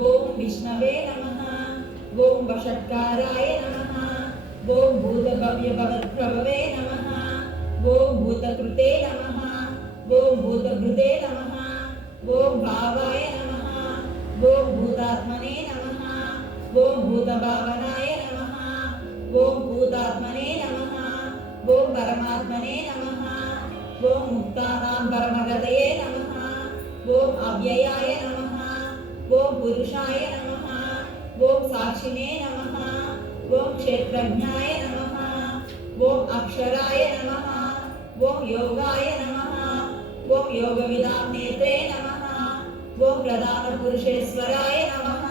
ओम विष्णवे नमः। ओम वषट्काराय नमः। ओम भूतभव्यभवद्भवे नमः। ओम भूतकृते नमः। ओम भूतभृते नमः। ओम भावाय नमः। ओम भूतात्मने नमः। ओम भूतभावनाय नमः। ओम भूतात्मने नमः। ओम परमात्मने नमः। ओम मुक्तानां परमगतये नमः। ओम अव्ययाय नमः। ओम पुरुषाय नमः। ओम साक्षिणे नमः। ओम क्षेत्रज्ञाय नमः। ओम अक्षराय नमः। ओम योगाय नमः। ओम योगविदां नेत्रे नमः। ओम प्रधानपुरुषेश्वराय नमः।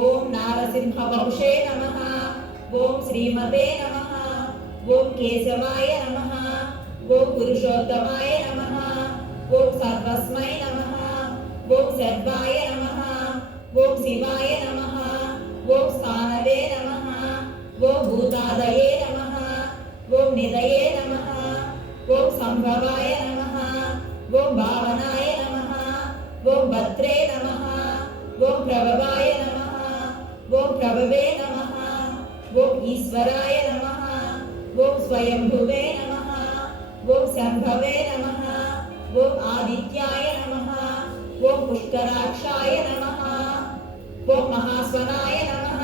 ओम नारसिंहवपुषे नमः। ओम श्रीमते नमः। ओम केशवाय नमः। ओम पुरुषोत्तमाय नमः। ओम सर्वस्मै नमः। ओम सर्वाय नमः। ओम शिवाय नमः। ओम स्थानवे नमः। ओम भूतादये नमः। ओम निधये नमः। ओम संभवाय नमः। ओम भावनाय नमः। ओम भद्रे नमः। ओम प्रभवाय नमः। ओम प्रभवे नमः। ओम ईश्वराय नमः। ओम स्वयंभुवे नमः। ओम शंभवे नमः। ओम आदित्याय नमः। ओम पुष्कराक्षाय नमः। ओम महास्वनाय नमः।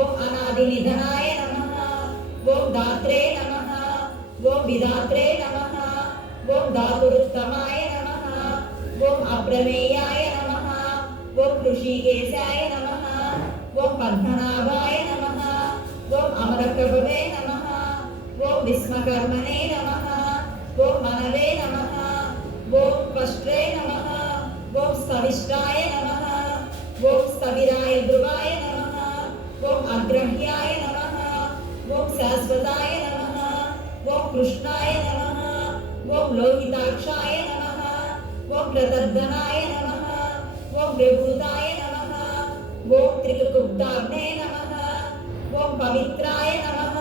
ओम अनादिनिधनाय नमः। ओम दात्रे नमः। ओम विधात्रे नमः। ओम धातुरुत्तमाय नमः। ओम अप्रमेयाय नमः। ओम ऋषिकेशाय नमः। ओम पद्मनाभाय नमः। ओम अमरप्रभवे नमः। ओम विश्वकर्मणे नमः। ओम मनवे नमः। ओम पष्ट्रे नमः। ओम स्तविष्ठाय नमः। ओम स्थविराय ध्रुवाय नमः। ओम अग्रह्याय नमः। ओम शाश्वताय नमः। ओम कृष्णाय नमः। ओम लोहिताक्षाय नमः। ओम प्रदर्दनाय नमः। ओम प्रभूताय नमः। ओम त्रिकुब्धाग्ने नमः। ओम पवित्राय नमः।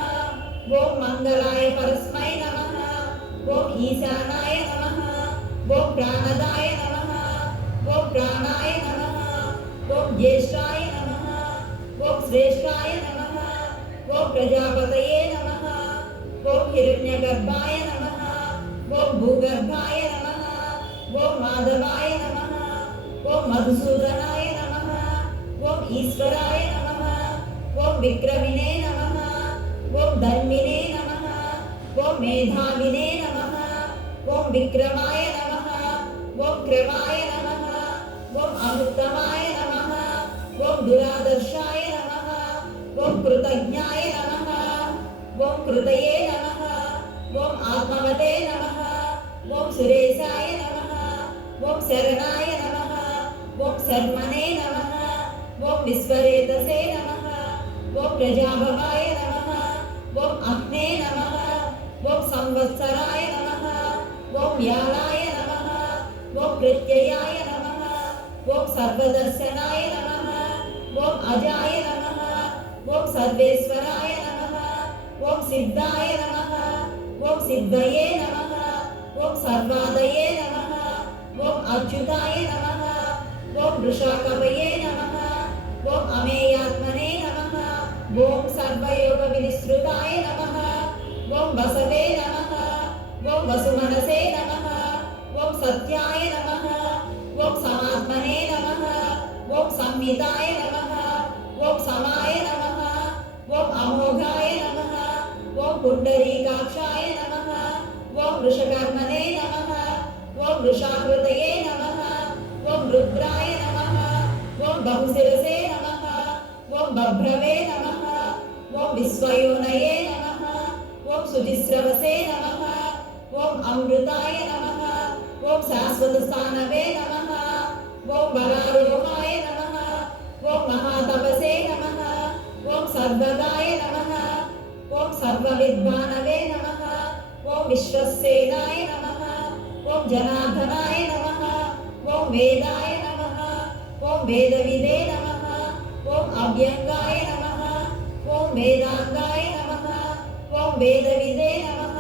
ओम मंगलाय परस्मै नमः। ओम ईशानाय नमः। ओम प्राणदाय नमः। ओम प्राणाय नमः। ओम ज्येष्ठाय नमः। ओम श्रेष्ठाय नमः। ओम प्रजापतये नमः। ओम हिरण्यगर्भाय नमः। ओम भूगर्भाय नमः। ओम माधवाय नमः। ओम मधुसूदनाय नमः। ओम ईश्वराय नमः। ओम विक्रमिणे नमः। ओम धर्मिणे नमः। ओम मेधाविने नमः। ओम विक्रमाय नमः। ओम क्रमाय नमः। ओम अनुत्तमाय नमः। ओम दुरादर्शाय नमः। ओम कृतज्ञाय नमः। ओम कृतये नमः। ओम आत्मवते नमः। ओम सुरेशाय नमः। ओम शरणाय नमः। ओम शर्मणे नमः। ओम विश्वरेतसे नमः। ओम प्रजाभवाय नमः। ओम अग्ने नमः। ओम संवत्सराय नमः। ओम व्यालाय नमः। ओम प्रत्ययाय नमः। ओम सर्वदर्शनाय नमः। ओम अजाय नमः। ओम सर्वेश्वराय नमः। ओम सिद्धाय नमः। ओम सिद्धये नमः। ओम सर्वादये नमः। ओम अच्युताय नमः। ओम वृषाकवये नमः। ओम अमेयात्मने नमः। ओम सर्वयोगविनिश्रुताय नमः। ओम वसवे नमः। ओम वसुमनसे नमः। ओम सत्याय नमः। ओम समात्मने नमः। ओम संहिताय नमः। ओम समाय नमः। ओम अमोघाय नमः। ओम पुंडरीकाक्षाय नमः। ओम वृषकर्मणे नमः। ओम वृषाकृतये नमः। ओम रुद्राय नमः। ओम बहुशिरसे नमः। ओम बभ्रवे नमः। ओम विश्वयोनये नमः। ओम सुजिस्रवसे नमः। ओम अमृताय नमः। ओम शाश्वतस्थानवे नमः। ओम वरारोहाय नमः। ओम महातपसे नमः। ओम सर्वदाय नमः। ओम सर्वविद्वानवे नमः। ओम विश्वसेनाय नमः। ओम जनार्दनाय नमः। ओम वेदाय नमः। ओम वेदविदे नमः। ओम अव्यंगाय नमः। ओम वेदांगाय नमः। ओम वेदविदे नमः।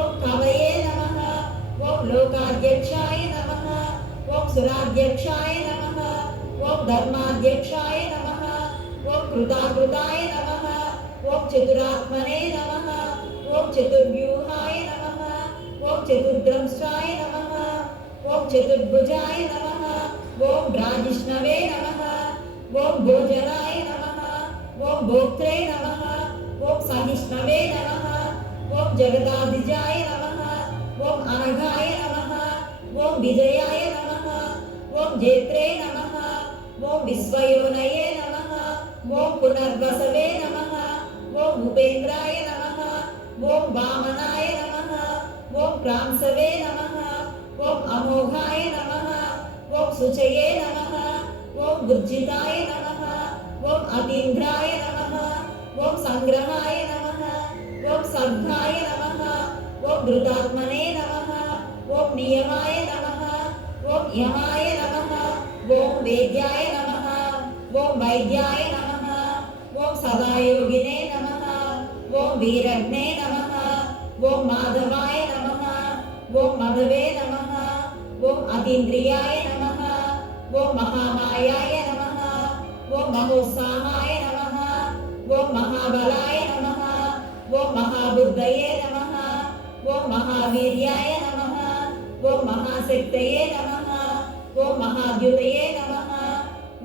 ओम कवये नमः। ओम लोकाध्यक्षाय नमः। ओम सुराध्यक्षाय नमः। ओम धर्माध्यक्षाय नमः, ओम कृताकृताय नमः, ओम चतुरात्मने नमः, ओम चतुर्व्यूहाय नमः, ओम चतुर्द्रंष्टाय नमः, ओम चतुर्भुजाय नमः, ओम राजिष्णवे नमः, ओम भोजनाय नमः, ओम भोक्त्रे नमः, ओम सहिष्णवे नमः, ओम जगदाधिजाय नमः, ओम अनघाय नमः, ओम विजयाय नमः, ओम जेत्रे नमः, ओम विश्वयोनये नमः, ओम पुनर्वसवे नमः, ओम उपेन्द्राय नमः, ओम वामनाय नमः, ओम प्रांसवे नमः, ओम अमोघाय नमः, ओम शुचये नमः, ओम गुज्जिताय नमः, ओम अतीन्द्राय नमः, ओम संग्रहाय नमः, ओम सर्गाय नमः, ओम धृतात्मने नमः, ओम नियमाय नमः, ओम यमाय नमः, ओम वेद्याय नमः, ओम वैद्याय नमः, ओम सदायोगिने नमः, ओम वीरग्ने नमः, ओम माधवाय नमः, ओम मधवे नमः, ओम अतीन्द्रियाय नमः, ओम महामायाय नमः, ओम महोत्साहाय नमः, ओम महाबलाय नमः, ओम महाबुद्धये नमः, ओम महावीर्याय नमः, ओम महाशक्तये नमः, ओम महाद्युतये नमः,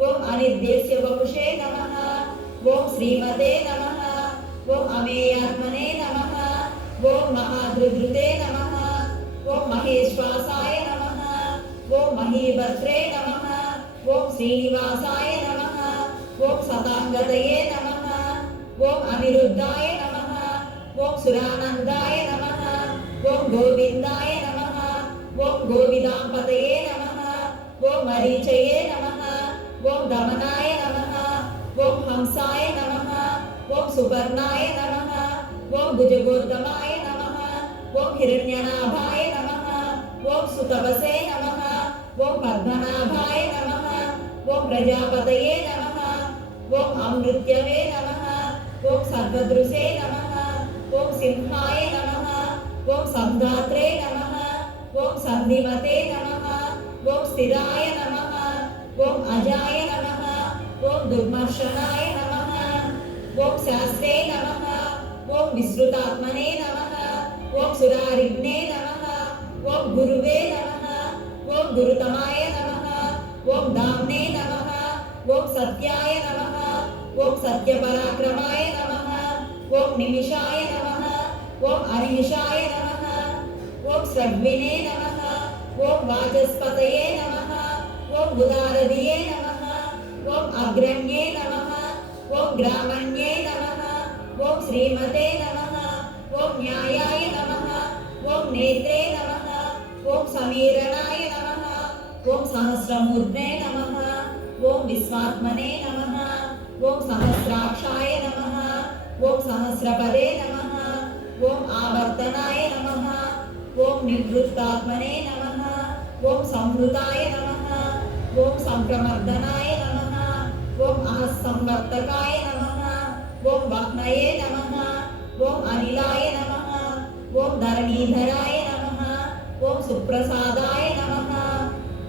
ओम अनिर्देश्य वपुषे नमः, ओम श्रीमते नमः, ओम अमेयात्मने नमः, ओम महाधृधृते नमः, ओम महेश्वासाय नमः, ओम महीभद्रे नमः, ओम श्रीनिवासाय नमः, ओम सतांगतये नमः, ओम अनिरुद्धाय नमः, ओम सुरानंदाय नमः, ओम गोविंदाय नमः, ओम गोविदांपतये नमः, ओम मरीचये नमः, ओम दमनाय नमः, ओम हंसाय नमः, ओम सुपर्णाय नमः, ओम भुजगोत्तमाय नमः, ओम हिरण्यनाभाय नमः, ओम सुतपसे नमः, ओम पद्मनाभाय नमः, ओम प्रजापतये नमः, ओम अमृत्यवे नमः, ओम सर्वदृशे नमः, ओम सिंहाय नमः, ओम संधात्रे नमः, ओम संधिमते नमः, ओम स्थिराय नमः, ओम अजाय नमः, ओम दुर्मर्शनाय नमः, ओम शास्त्रे नमः, ओम विश्रुतात्मने नमः, ओम सुरारिग्ने नमः, ओम गुरुवे नमः, ओम गुरुतमाय नमः, ओम धाम्ने नमः, ओम सत्याय नमः, ओम सत्यपराक्रमाय नमः, ओम निमिषाय नमः, ओम अनिमिषाय नमः, ओम स्रग्विने नमः, ओम वाचस्पतये नमः, ओम उदारधिये नमः, ओम अग्रण्ये नमः, ओम ग्रामण्ये नमः, ओम श्रीमते नमः, ओम न्यायाय नमः, ओम नेत्रे नमः, ओम समीरणाय नमः, ओम सहस्रमूर्ध्ने नमः, ओम विश्वात्मने नमः, ओम सहस्राक्षाय नमः, ओम सहस्रपदे नमः, ओम आवर्तनाय नमः, ओम निवृत्तात्मने नमः, ओम संहृताय नमः, ओम संक्रमर्दनाय नमः, ओम अहस्संवर्तकाय नमः, ओम वह्नये नमः, ओम अनिलाय नमः, ओम धरणीधराय नमः, ओम सुप्रसादाय नमः,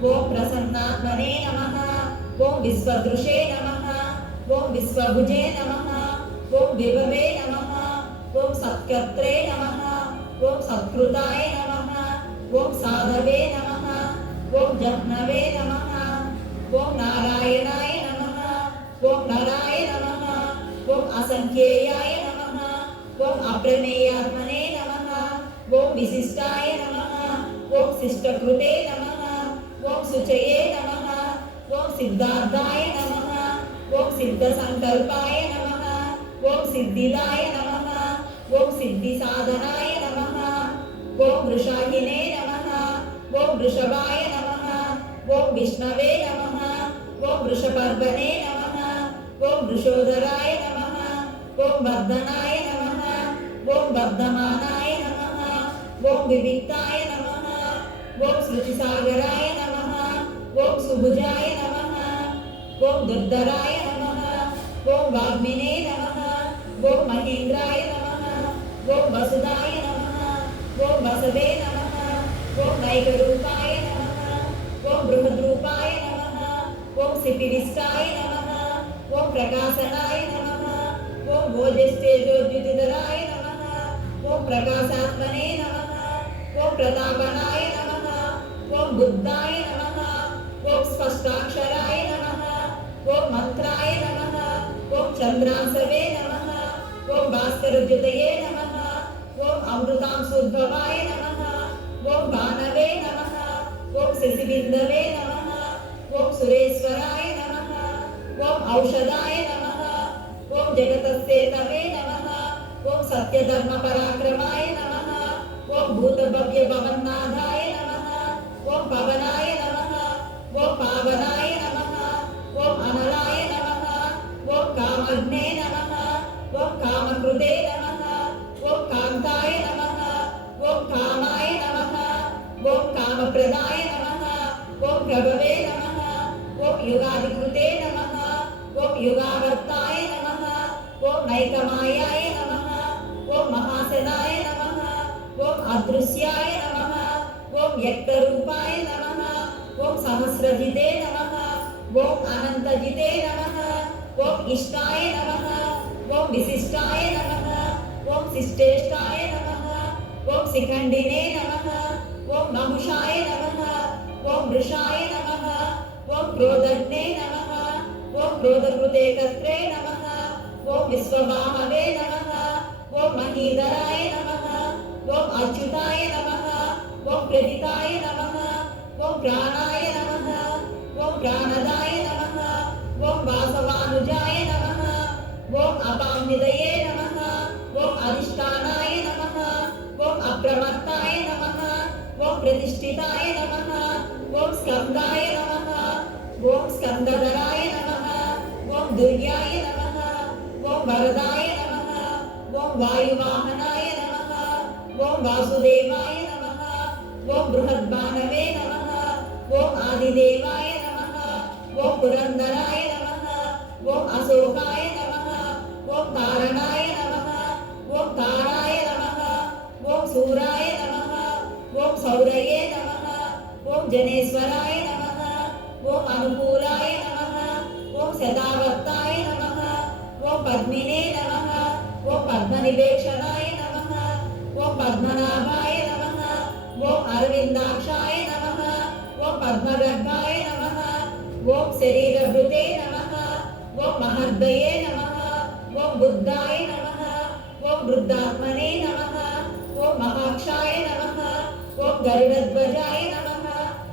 ओम प्रसन्नात्मने नमः, ओम विश्वदृशे नमः, ओम विश्वभुजे नमः, ओम विभवे नमः, ओम सत्कर्त्रे नमः, ओम सत्कृताय नमः, ओम साधवे नमः, ओम जह्नवे नमः, ओम नारायणाय नमः, ओम नराय नमः, ओम असंख्येयाय नमः, ओम अप्रमेयात्मने नमः, ओम विशिष्टाय नमः, ओम शिष्टकृते नमः, ओम शुचये नमः, ओम सिद्धार्थाय नमः, ओम सिद्धसंकल्पाय नमः, ओम सिद्धिदाय नमः, ओम सिद्धिसाधनाय नमः, ओम वृषाहिने नमः, ओम वृषभाय नमः, ओम विष्णवे नमः, ओम वृषपर्वणे नमः, ओम वृषोदराय नमः, ओम वर्धनाय नमः, ओम वर्धमानाय नमः, ओम विविक्ताय नमः, ओम श्रुतिसागराय नमः, ओम सुभुजाय नमः, ओम दुर्धराय नमः, ओम वाग्मिने नमः, ओम महेन्द्राय नमः, ओम वसुदाय नमः, ओम वसवे नमः, ओम नैकरूपाय नमः, ओम बृहद्रूपाय नमः, ओम सिपिविष्टाय नमः, ओम प्रकाशनाय नमः, ओम भोजस्तेजोद्युतिधराय नमः, ओम प्रकाशात्मने नमः, ओम प्रतापनाय नमः, ओम बुद्धाय नमः, ओम स्पष्टाक्षराय नमः, ओम मंत्राय नमः, ओम चंद्रांशवे नमः, ओम भास्करद्युतये नमः, ओम अमृतांशोद्भवाय नमः, ओम भानवे नमः, ओम शशिबिन्दवे नमः, ओम सुरेश्वराय नमः, ओम औषधाय नमः, ओम जगतस्येतवे नमः, ओम सत्यधर्मपराक्रमाय नमः, ओम भूतभव्यभवन्नाथाय नमः, ओम पवनाय नमः, ओम पावनाय नमः, ओम अनलाय नमः, ओम कामग्ने नमः, ओम कामकृते नमः, ओम कान्ताय नमः, ओम कामाय नमः, ओम कामप्रदाय नमः, ओम प्रभवे नमः, ओम युगादिकृते नमः, ओम युगावर्ताय नमः, ओम नैकमायाय नमः, ओम महासनाय नमः, ओम अदृश्याय नमः, ओम व्यक्तरूपाय नमः, ओम सहस्रजिते नमः, ओम अनन्तजिते नमः, ओम इष्टाय नमः, ओम विशिष्टाय नमः, ओम शिष्टेष्टाय नमः, ओम शिखण्डिने नमः, ओम नहुषाय नमः, ओम वृषाय नमः, ओम क्रोधज्ञे नमः, ओम क्रोधकृते कर्त्रे नमः, ओम विश्वबाहवे नमः, ओम महीधराय नमः, ओम अच्युताय नमः, ओम प्रदिताय नमः, ओम प्राणाय नमः, ओम प्राणदाय नमः, ओम वासवानुजाय नमः, ओम अपाम्निदये नमः, ओम अधिष्ठानाय नमः, ओम अप्रमत्ताय नमः, ओम प्रतिष्ठिताय नमः, ओम स्कन्दाय नमः, ओम स्कन्दधराय नमः, ओम दुर्याय नमः, ओम वरदाय नमः, ओम वायुवाहनाय नमः, ओम वासुदेवाय नमः, ओम बृहद्भानवे नमः, ओम आदिदेवाय नमः, ओम पुरन्दराय नमः, ओम अशोकाय नमः, ओम तारणाय नमः, ओम ताराय नमः, ओम सूराय नमः, ओम सौरये नमः, ओम जनेश्वराय नमः, ओम अनुकूलाय नमः, ओम सदावर्ताय नमः, ओम पद्मिने नमः, ओम पद्मनिवेक्षणाय नमः, ओम पद्मनाभाय नमः, ओम अरविन्दाक्षाय नमः, ओम पद्मगर्भाय नमः, ओम शरीरभृते नमः, ओम महर्दये नमः, ओम बुद्धाय नमः, ओम वृद्धात्मने नमः, ओम महाक्षाय नमः, ओम गरुडध्वजाय